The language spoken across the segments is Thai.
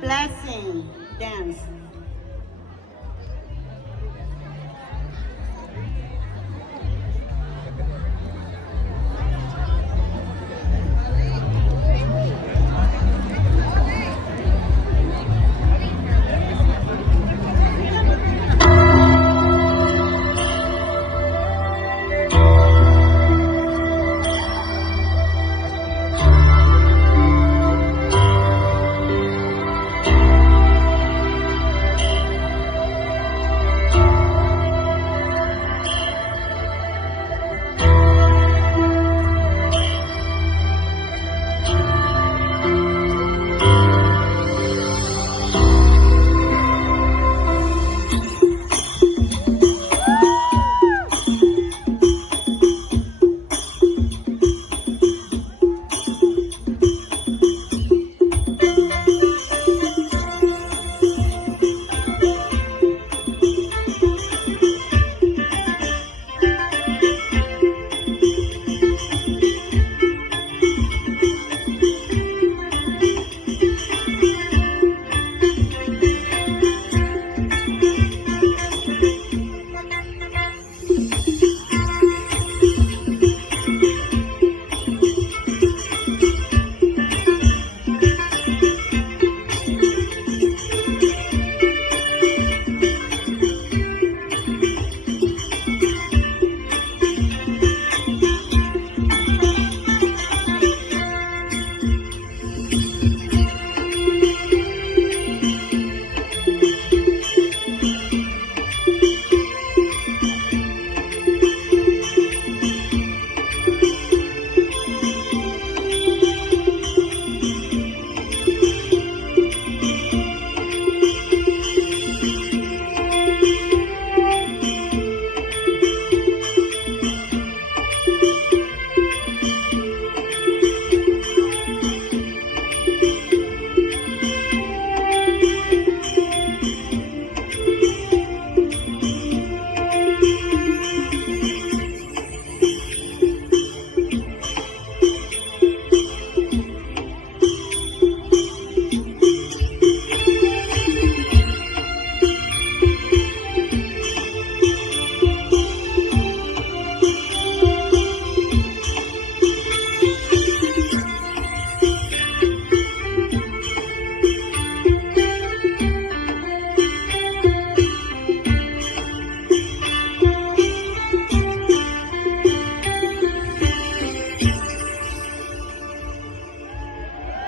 blessing dance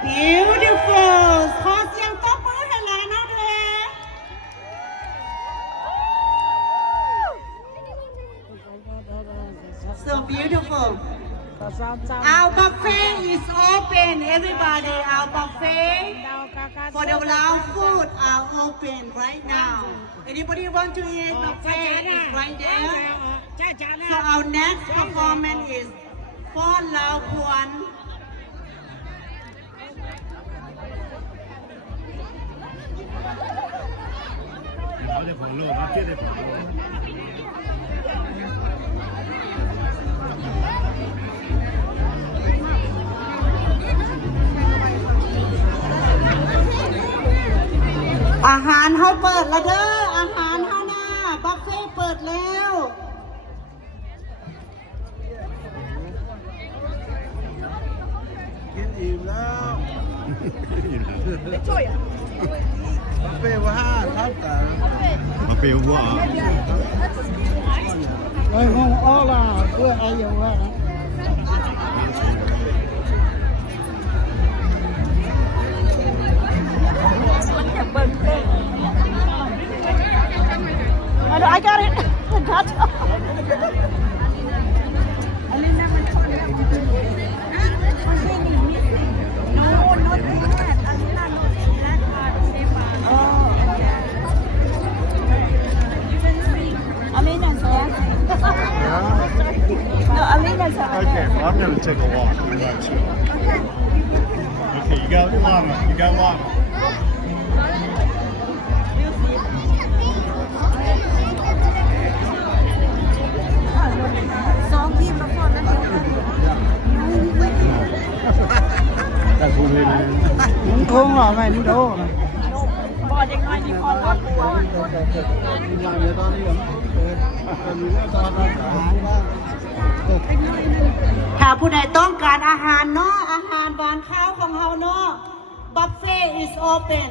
beautiful ขอเสียงตบมือให้หลานเฮาด้วย so beautiful our buffet is open everybody our buffet for the lounge food are open right now anybody want to eat buffet is right there so our next performance is ฟ้อนลาวพวนอาหารเฮาเปิดแล้วเด้ออาหารเฮาน่ะบัฟเฟ่เปิดแล้วกินอิ่มแล้วไม่ช่วยอ่ะบัฟเฟ่ว่าครับแต่บัฟเฟ่ว่าไอ้ห้องอ้อล่ะเพื่อไอ้ยังว่าI got it. I got it. Okay, well, I'm going to take a walk. Okay, you got llama. You got llama. 通了，买你头。เด็กน้อยนี่พอรถบัว อย่างเดียวตอนนี้เป็นมีตอนนั้น ถ้าผู้ใดต้องการอาหารเนาะอาหารบานข้าวของเฮาเนาะ buffet is open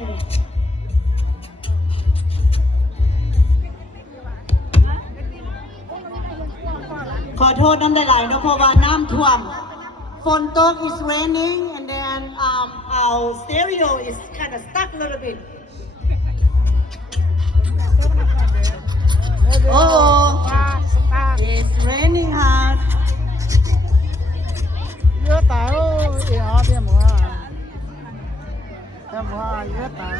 ขอโทษน้ำได้หลายเนาะเพราะว่าน้ำท่วมฝนตก is raining and then our stereo is kind of stuck a little bit oh it's raining hard เยอะตายโอ้ยอ๋อเดี๋ยวหมอเดี๋ยวหมอเยอะตาย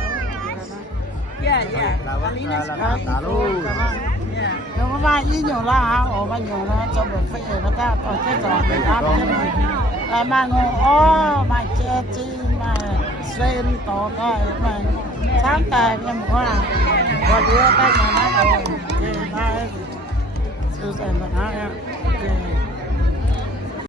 ตาลูกเดี๋ยวมาอีหนูละฮะโอ้มาหนูนะจะแบบไฟมาตาต่อเจ้าจอมไปรับแต่มางงอ๋อมาเจจีมาเซนต่อได้มาช้างแต่ยังว่าว่าเดี๋ยวได้ยังไงโอ้เดี๋ยวได้ซื้อเสร็จมาฮะ